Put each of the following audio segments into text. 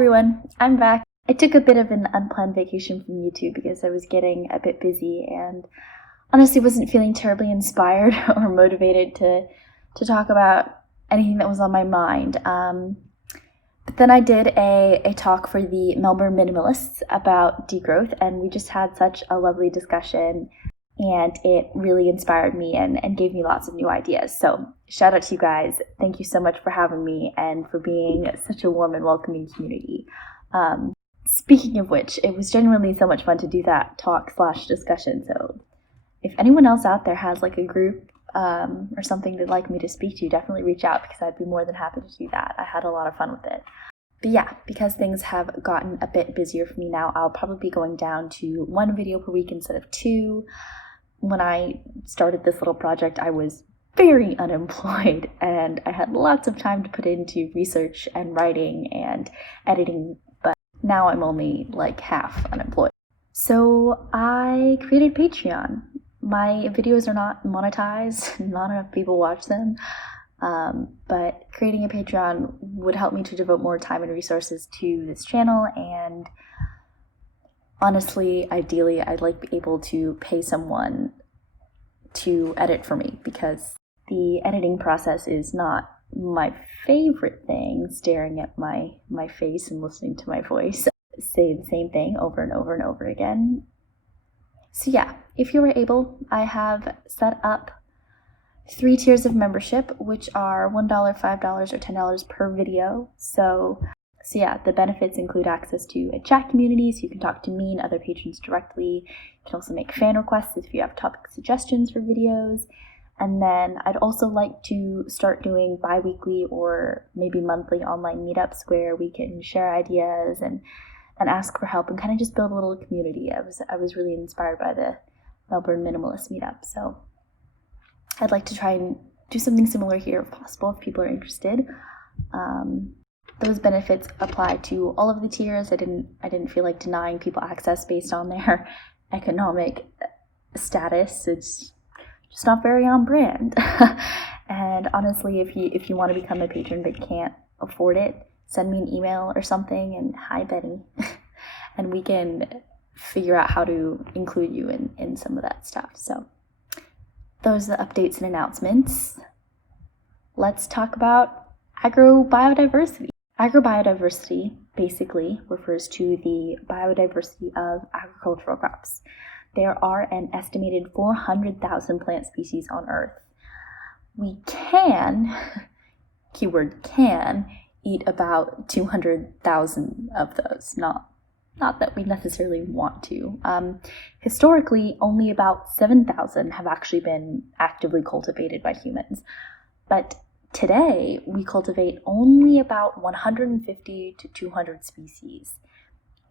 everyone, I'm back. I took a bit of an unplanned vacation from YouTube because I was getting a bit busy and honestly wasn't feeling terribly inspired or motivated to talk about anything that was on my mind. But then I did a talk for the Melbourne Minimalists about degrowth, and we just had such a lovely discussion, and it really inspired me and gave me lots of new ideas. So shout out to you guys. Thank you so much for having me and for being such a warm and welcoming community. Speaking of which, it was genuinely so much fun to do that talk/discussion. So if anyone else out there has like a group or something they'd like me to speak to, definitely reach out because I'd be more than happy to do that. I had a lot of fun with it. But yeah, because things have gotten a bit busier for me now, I'll probably be going down to 1 video per week instead of 2. When I started this little project, I was very unemployed and I had lots of time to put into research and writing and editing, but now I'm only like half unemployed. So I created Patreon. My videos are not monetized, not enough people watch them, but creating a Patreon would help me to devote more time and resources to this channel, and honestly, ideally, I'd like to be able to pay someone to edit for me because the editing process is not my favorite thing, staring at my face and listening to my voice say the same thing over and over and over again. So yeah, if you were able, I have set up 3 tiers of membership, which are $1, $5, or $10 per video. So yeah, the benefits include access to a chat community, so you can talk to me and other patrons directly. You can also make fan requests if you have topic suggestions for videos. And then I'd also like to start doing bi-weekly or maybe monthly online meetups where we can share ideas and ask for help and kind of just build a little community. I was really inspired by the Melbourne Minimalist meetup, so I'd like to try and do something similar here if possible, if people are interested. Those benefits apply to all of the tiers. I didn't feel like denying people access based on their economic status. It's just not very on brand. And honestly, if you want to become a patron but can't afford it, send me an email or something and hi Benny, and we can figure out how to include you in some of that stuff. So those are the updates and announcements. Let's talk about agrobiodiversity. Agrobiodiversity basically refers to the biodiversity of agricultural crops. There are an estimated 400,000 plant species on Earth. We can, keyword can, eat about 200,000 of those. Not that we necessarily want to. Historically, only about 7,000 have actually been actively cultivated by humans. But today, we cultivate only about 150 to 200 species,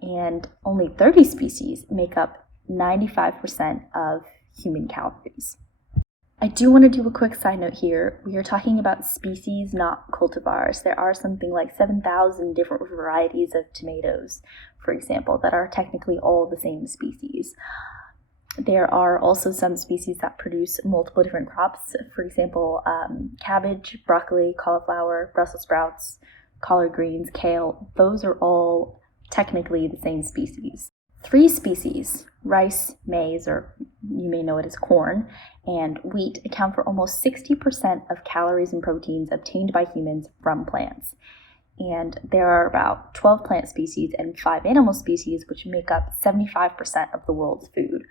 and only 30 species make up 95% of human calories. I do want to do a quick side note here. We are talking about species, not cultivars. There are something like 7,000 different varieties of tomatoes, for example, that are technically all the same species. There are also some species that produce multiple different crops. For example, cabbage, broccoli, cauliflower, Brussels sprouts, collard greens, kale. Those are all technically the same species. 3 species, rice, maize, or you may know it as corn, and wheat, account for almost 60% of calories and proteins obtained by humans from plants. And there are about 12 plant species and 5 animal species, which make up 75% of the world's food.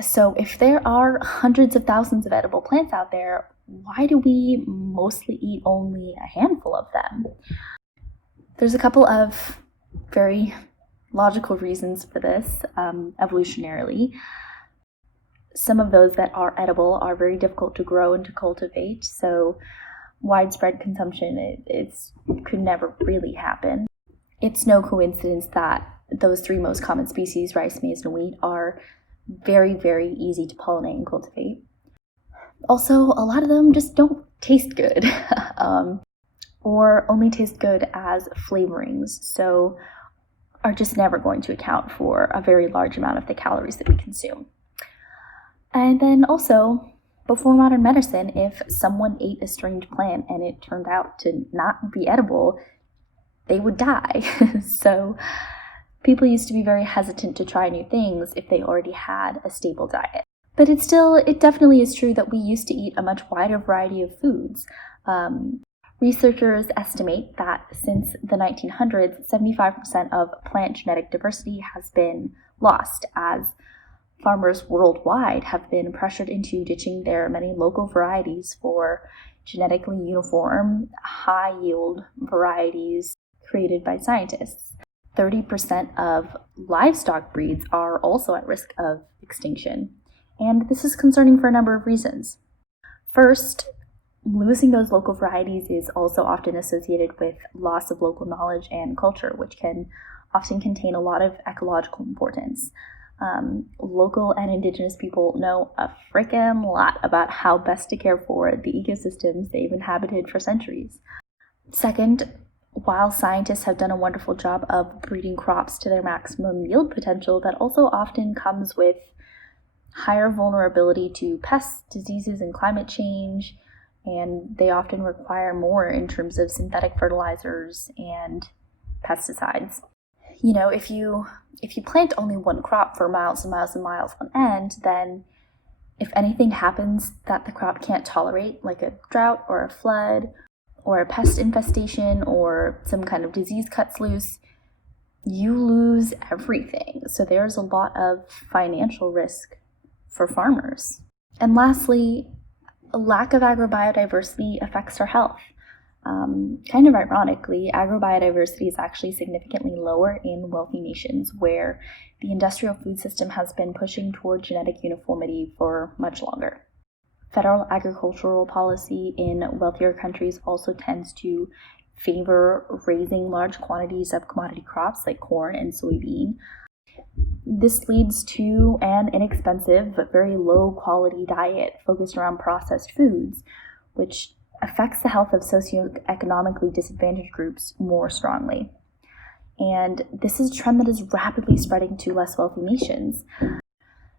So if there are hundreds of thousands of edible plants out there, why do we mostly eat only a handful of them? There's a couple of very logical reasons for this, evolutionarily. Some of those that are edible are very difficult to grow and to cultivate, so widespread consumption could never really happen. It's no coincidence that those 3 most common species, rice, maize, and wheat, are very, very easy to pollinate and cultivate. Also, a lot of them just don't taste good, or only taste good as flavorings, so are just never going to account for a very large amount of the calories that we consume. And then also, before modern medicine, if someone ate a strange plant and it turned out to not be edible, they would die. So people used to be very hesitant to try new things if they already had a stable diet. But it definitely is true that we used to eat a much wider variety of foods. Researchers estimate that since the 1900s, 75% of plant genetic diversity has been lost as farmers worldwide have been pressured into ditching their many local varieties for genetically uniform, high-yield varieties created by scientists. 30% of livestock breeds are also at risk of extinction, and this is concerning for a number of reasons. First, losing those local varieties is also often associated with loss of local knowledge and culture, which can often contain a lot of ecological importance. Local and indigenous people know a frickin' lot about how best to care for the ecosystems they've inhabited for centuries. Second, while scientists have done a wonderful job of breeding crops to their maximum yield potential, that also often comes with higher vulnerability to pests, diseases, and climate change, and they often require more in terms of synthetic fertilizers and pesticides. You know, if you plant only one crop for miles and miles and miles on end, then if anything happens that the crop can't tolerate, like a drought or a flood or a pest infestation or some kind of disease cuts loose, you lose everything. So there's a lot of financial risk for farmers. And lastly, a lack of agrobiodiversity affects our health. Kind of ironically, agrobiodiversity is actually significantly lower in wealthy nations where the industrial food system has been pushing toward genetic uniformity for much longer. Federal agricultural policy in wealthier countries also tends to favor raising large quantities of commodity crops like corn and soybean. This leads to an inexpensive but very low quality diet focused around processed foods, which affects the health of socioeconomically disadvantaged groups more strongly. And this is a trend that is rapidly spreading to less wealthy nations.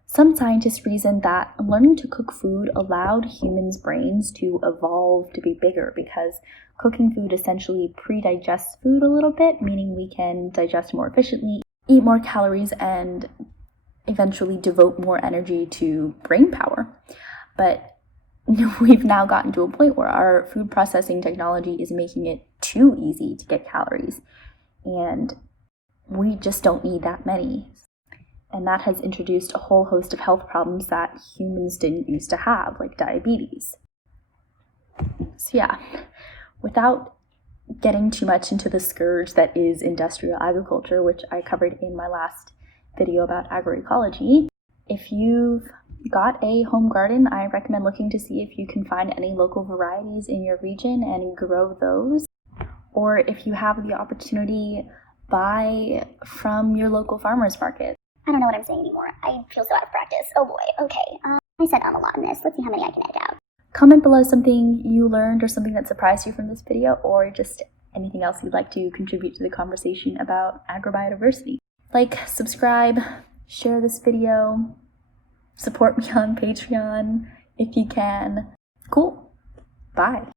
Some scientists reason that learning to cook food allowed humans' brains to evolve to be bigger because cooking food essentially pre-digests food a little bit, meaning we can digest more efficiently, eat more calories, and eventually devote more energy to brain power. But we've now gotten to a point where our food processing technology is making it too easy to get calories, and we just don't need that many. And that has introduced a whole host of health problems that humans didn't used to have, like diabetes. So yeah, without getting too much into the scourge that is industrial agriculture, which I covered in my last video about agroecology, if you've got a home garden, I recommend looking to see if you can find any local varieties in your region and grow those. Or if you have the opportunity, buy from your local farmers market. I don't know what I'm saying anymore. I feel so out of practice. Oh boy, okay. I said a lot in this. Let's see how many I can edit out. Comment below something you learned or something that surprised you from this video, or just anything else you'd like to contribute to the conversation about agrobiodiversity. Like, subscribe, share this video, support me on Patreon if you can. Cool. Bye.